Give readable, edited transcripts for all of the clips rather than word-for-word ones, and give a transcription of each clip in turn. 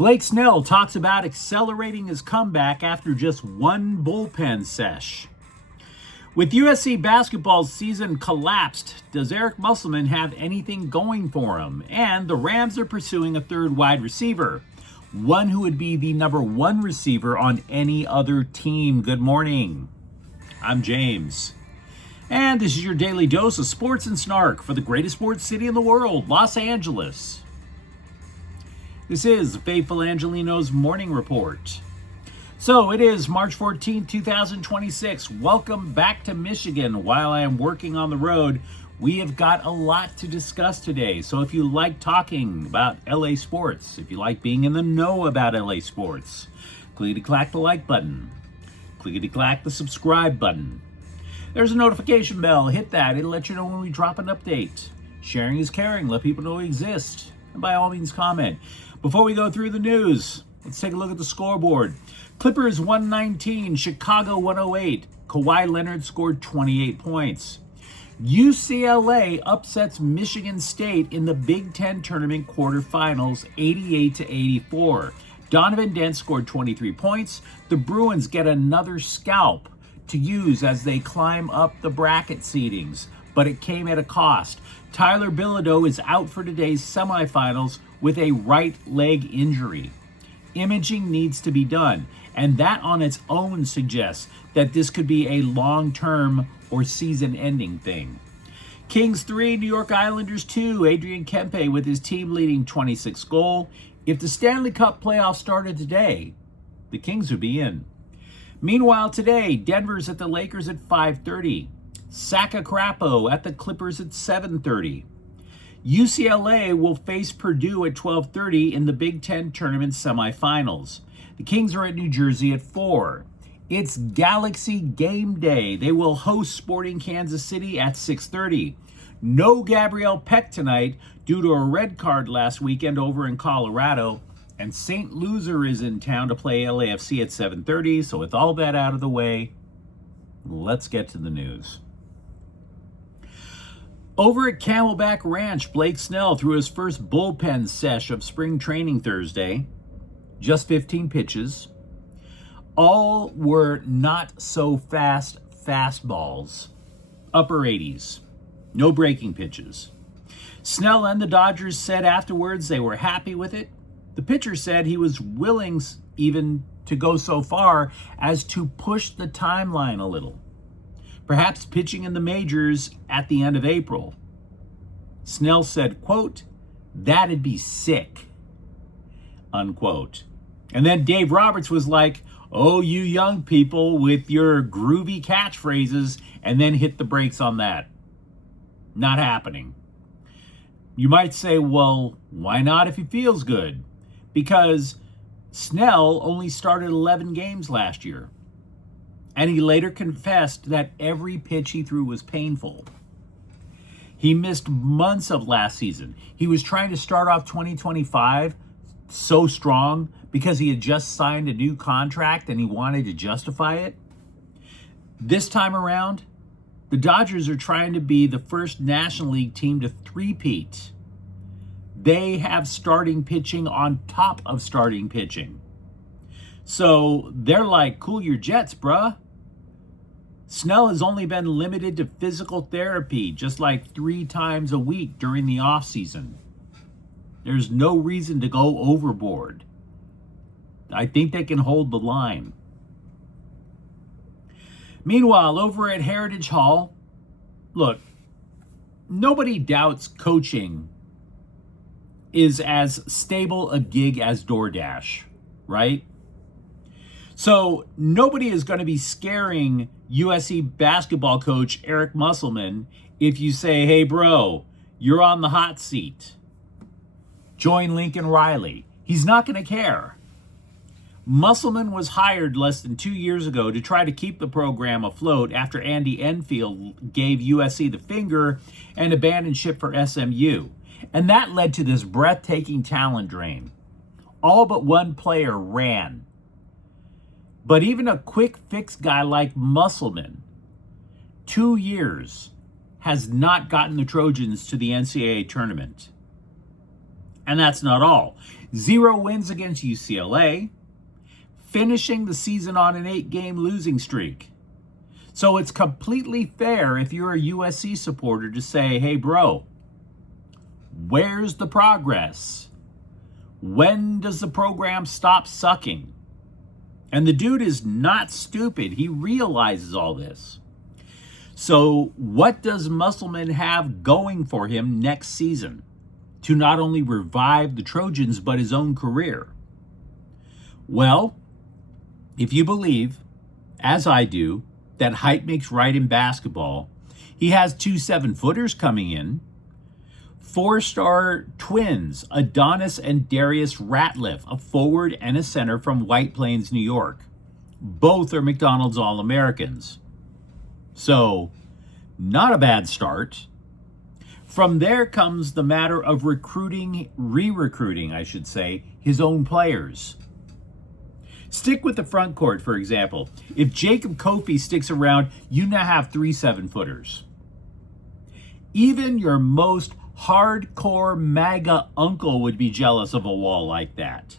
Blake Snell talks about accelerating his comeback after just one bullpen sesh. With USC basketball's season collapsed, does Eric Musselman have anything going for him? And the Rams are pursuing a third wide receiver, one who would be the number one receiver on any other team. Good morning. I'm James. And this is your daily dose of sports and snark for the greatest sports city in the world, Los Angeles. This is the Faithful Angelenos Morning Report. So it is March 14th, 2026. Welcome back to Michigan. While I am working on the road, we have got a lot to discuss today. So if you like talking about LA sports, if you like being in the know about LA sports, clickety-clack the like button, clickety-clack the subscribe button. There's a notification bell. Hit that. It'll let you know when we drop an update. Sharing is caring. Let people know we exist. And by all means, comment. Before we go through the news, let's take a look at the scoreboard. Clippers 119, Chicago 108. Kawhi Leonard scored 28 points. UCLA upsets Michigan State in the Big Ten tournament quarterfinals, 88-84. Donovan Dent scored 23 points. The Bruins get another scalp to use as they climb up the bracket seedings, but it came at a cost. Tyler Bilodeau is out for today's semifinals with a right leg injury. Imaging needs to be done, and that on its own suggests that this could be a long-term or season-ending thing. Kings 3, New York Islanders 2. Adrian Kempe with his team-leading 26th goal. If the Stanley Cup playoffs started today, the Kings would be in. Meanwhile, today, Denver's at the Lakers at 5:30. Saka Crapo at the Clippers at 7:30. UCLA will face Purdue at 12:30 in the Big Ten tournament semifinals. The Kings are at New Jersey at 4. It's Galaxy Game Day. They will host Sporting Kansas City at 6:30. No Gabrielle Peck tonight due to a red card last weekend over in Colorado. And St. Loser is in town to play LAFC at 7:30. So with all that out of the way, let's get to the news. Over at Camelback Ranch, Blake Snell threw his first bullpen sesh of spring training Thursday. Just 15 pitches. All were not so fast fastballs. Upper 80s. No breaking pitches. Snell and the Dodgers said afterwards they were happy with it. The pitcher said he was willing even to go so far as to push the timeline a little. Perhaps pitching in the majors at the end of April. Snell said, quote, "That'd be sick," unquote. And then Dave Roberts was like, "Oh, you young people with your groovy catchphrases," and then hit the brakes on that. Not happening. You might say, well, why not if he feels good? Because Snell only started 11 games last year. And he later confessed that every pitch he threw was painful. He missed months of last season. He was trying to start off 2025 so strong because he had just signed a new contract and he wanted to justify it. This time around, the Dodgers are trying to be the first National League team to three-peat. They have starting pitching on top of starting pitching. So they're like, cool your jets, bruh. Snell has only been limited to physical therapy just like 3 times a week during the offseason. There's no reason to go overboard. I think they can hold the line. Meanwhile, over at Heritage Hall, look, nobody doubts coaching is as stable a gig as DoorDash, right? So nobody is going to be scaring USC basketball coach Eric Musselman if you say, hey, bro, you're on the hot seat. Join Lincoln Riley. He's not going to care. Musselman was hired less than 2 years ago to try to keep the program afloat after Andy Enfield gave USC the finger and abandoned ship for SMU. And that led to this breathtaking talent drain. All but one player ran. But even a quick fix guy like Musselman, 2 years, has not gotten the Trojans to the NCAA tournament. And that's not all. 0 wins against UCLA, finishing the season on an 8-game losing streak. So it's completely fair if you're a USC supporter to say, hey, bro, where's the progress? When does the program stop sucking? And the dude is not stupid. He realizes all this. So what does Musselman have going for him next season to not only revive the Trojans, but his own career? Well, if you believe, as I do, that height makes right in basketball, he has 2 7-footers coming in, 4-star twins, Adonis and Darius Ratliff, a forward and a center from White Plains, New York. Both are McDonald's All-Americans. So, not a bad start. From there comes the matter of re-recruiting, I should say, his own players. Stick with the front court, for example. If Jacob Kofi sticks around, you now have 3 7-footers. Even your most hardcore MAGA uncle would be jealous of a wall like that.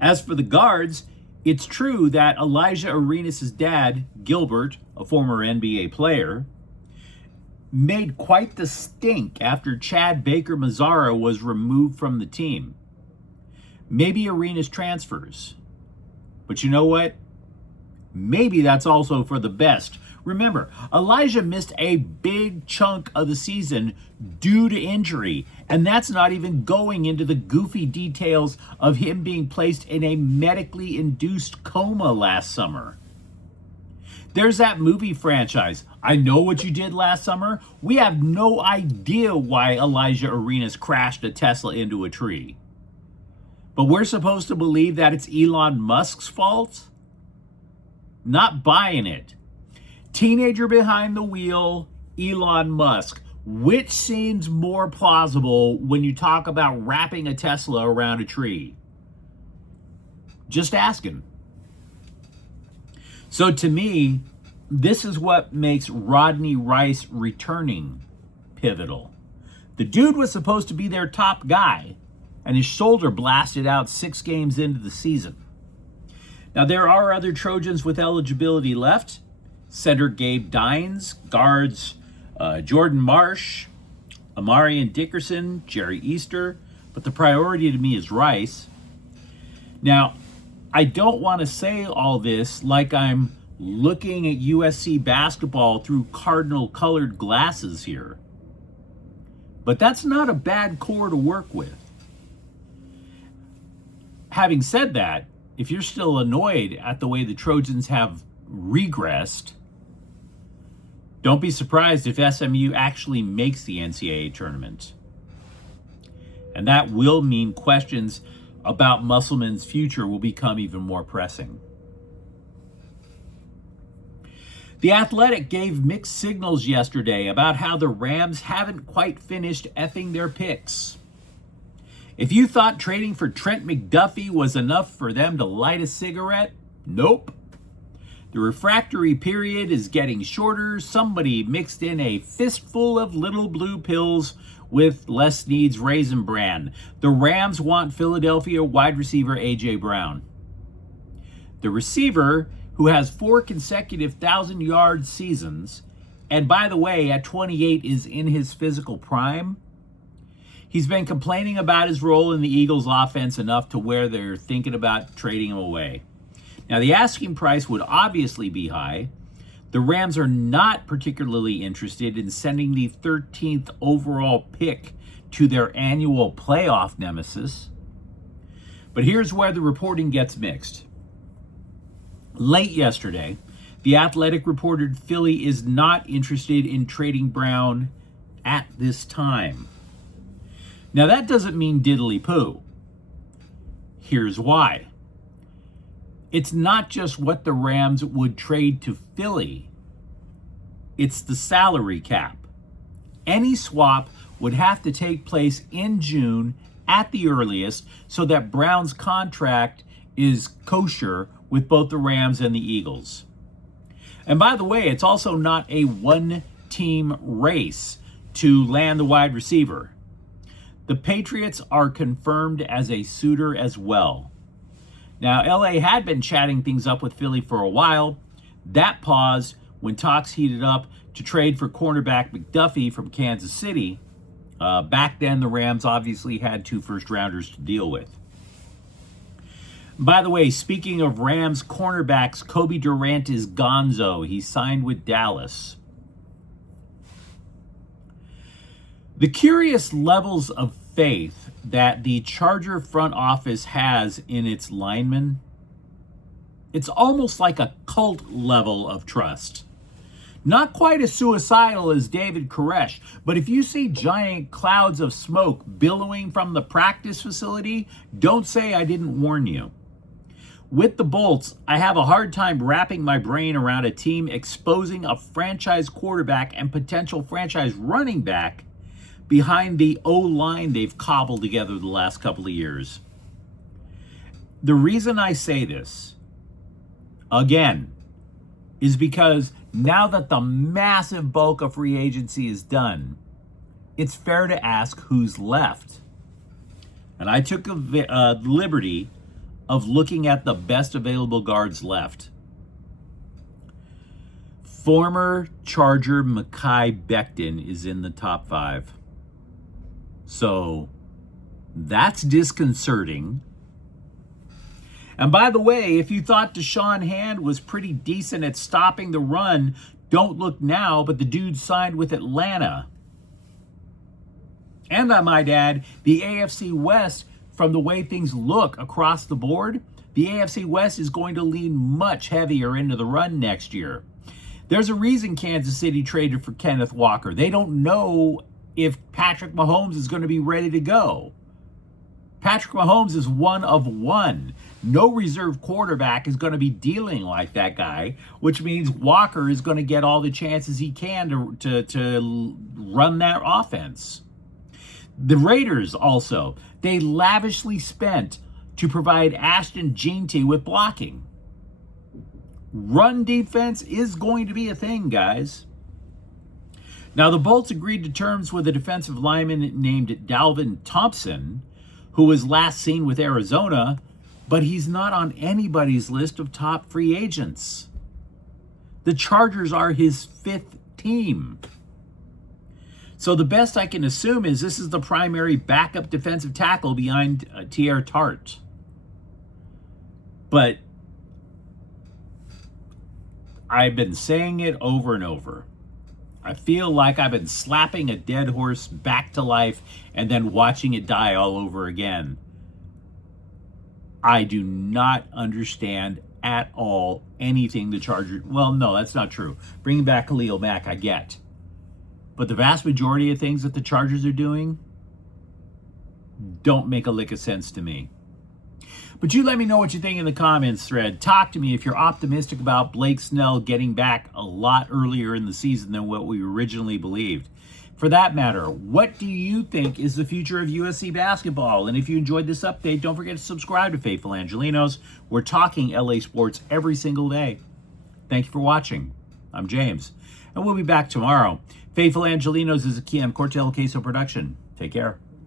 As for the guards, it's true that Elijah Arenas' dad, Gilbert, a former NBA player, made quite the stink after Chad Baker-Mazara was removed from the team. Maybe Arenas transfers. But you know what? Maybe that's also for the best. Remember, Elijah missed a big chunk of the season due to injury, and that's not even going into the goofy details of him being placed in a medically induced coma last summer. There's that movie franchise, I Know What You Did Last Summer. We have no idea why Elijah Arenas crashed a Tesla into a tree. But we're supposed to believe that it's Elon Musk's fault? Not buying it. Teenager behind the wheel, Elon Musk. Which seems more plausible when you talk about wrapping a Tesla around a tree? Just asking. So to me, this is what makes Rodney Rice returning pivotal. The dude was supposed to be their top guy, and his shoulder blasted out 6 games into the season. Now, there are other Trojans with eligibility left. Center Gabe Dines, guards Jordan Marsh, Amarian Dickerson, Jerry Easter, but the priority to me is Rice. Now, I don't want to say all this like I'm looking at USC basketball through cardinal-colored glasses here, but that's not a bad core to work with. Having said that, if you're still annoyed at the way the Trojans have regressed, don't be surprised if SMU actually makes the NCAA tournament. And that will mean questions about Musselman's future will become even more pressing. The Athletic gave mixed signals yesterday about how the Rams haven't quite finished effing their picks. If you thought trading for Trent McDuffie was enough for them to light a cigarette, nope. The refractory period is getting shorter. Somebody mixed in a fistful of little blue pills with Les Snead's Raisin Bran. The Rams want Philadelphia wide receiver A.J. Brown. The receiver, who has 4 consecutive 1,000-yard seasons, and by the way, at 28 is in his physical prime, he's been complaining about his role in the Eagles' offense enough to where they're thinking about trading him away. Now, the asking price would obviously be high. The Rams are not particularly interested in sending the 13th overall pick to their annual playoff nemesis. But here's where the reporting gets mixed. Late yesterday, The Athletic reported Philly is not interested in trading Brown at this time. Now, that doesn't mean diddly-poo. Here's why. It's not just what the Rams would trade to Philly. It's the salary cap. Any swap would have to take place in June at the earliest so that Brown's contract is kosher with both the Rams and the Eagles. And by the way, it's also not a one-team race to land the wide receiver. The Patriots are confirmed as a suitor as well. Now, LA had been chatting things up with Philly for a while. That paused when talks heated up to trade for cornerback McDuffie from Kansas City. Back then, the Rams obviously had 2 first-rounders to deal with. By the way, speaking of Rams cornerbacks, Kobe Durant is gonzo. He signed with Dallas. The curious levels of faith that the Charger front office has in its linemen, it's almost like a cult level of trust. Not quite as suicidal as David Koresh, but if you see giant clouds of smoke billowing from the practice facility, don't say I didn't warn you. With the Bolts, I have a hard time wrapping my brain around a team exposing a franchise quarterback and potential franchise running back behind the O-line they've cobbled together the last couple of years. The reason I say this, again, is because now that the massive bulk of free agency is done, it's fair to ask who's left. And I took a liberty of looking at the best available guards left. Former Charger Mekhi Becton is in the top 5. So that's disconcerting. And by the way, if you thought Deshaun Hand was pretty decent at stopping the run, don't look now, but the dude signed with Atlanta. And I might add, the AFC West, from the way things look across the board, the AFC West is going to lean much heavier into the run next year. There's a reason Kansas City traded for Kenneth Walker. They don't know if Patrick Mahomes is going to be ready to go. Patrick Mahomes is one of one. No reserve quarterback is going to be dealing like that guy, which means Walker is going to get all the chances he can to run that offense. The Raiders also, they lavishly spent to provide Ashton Jeanty with blocking. Run defense is going to be a thing, guys. Now, the Bolts agreed to terms with a defensive lineman named Dalvin Thompson, who was last seen with Arizona, but he's not on anybody's list of top free agents. The Chargers are his 5th team. So the best I can assume is this is the primary backup defensive tackle behind T.R. Tart. But I've been saying it over and over. I feel like I've been slapping a dead horse back to life and then watching it die all over again. I do not understand at all anything the Chargers... Well, no, that's not true. Bringing back Khalil Mack, I get. But the vast majority of things that the Chargers are doing don't make a lick of sense to me. But you let me know what you think in the comments thread. Talk to me if you're optimistic about Blake Snell getting back a lot earlier in the season than what we originally believed. For that matter, what do you think is the future of USC basketball? And if you enjoyed this update, don't forget to subscribe to Faithful Angelenos. We're talking LA sports every single day. Thank you for watching. I'm James, and we'll be back tomorrow. Faithful Angelenos is a Kian Cortel Queso production. Take care.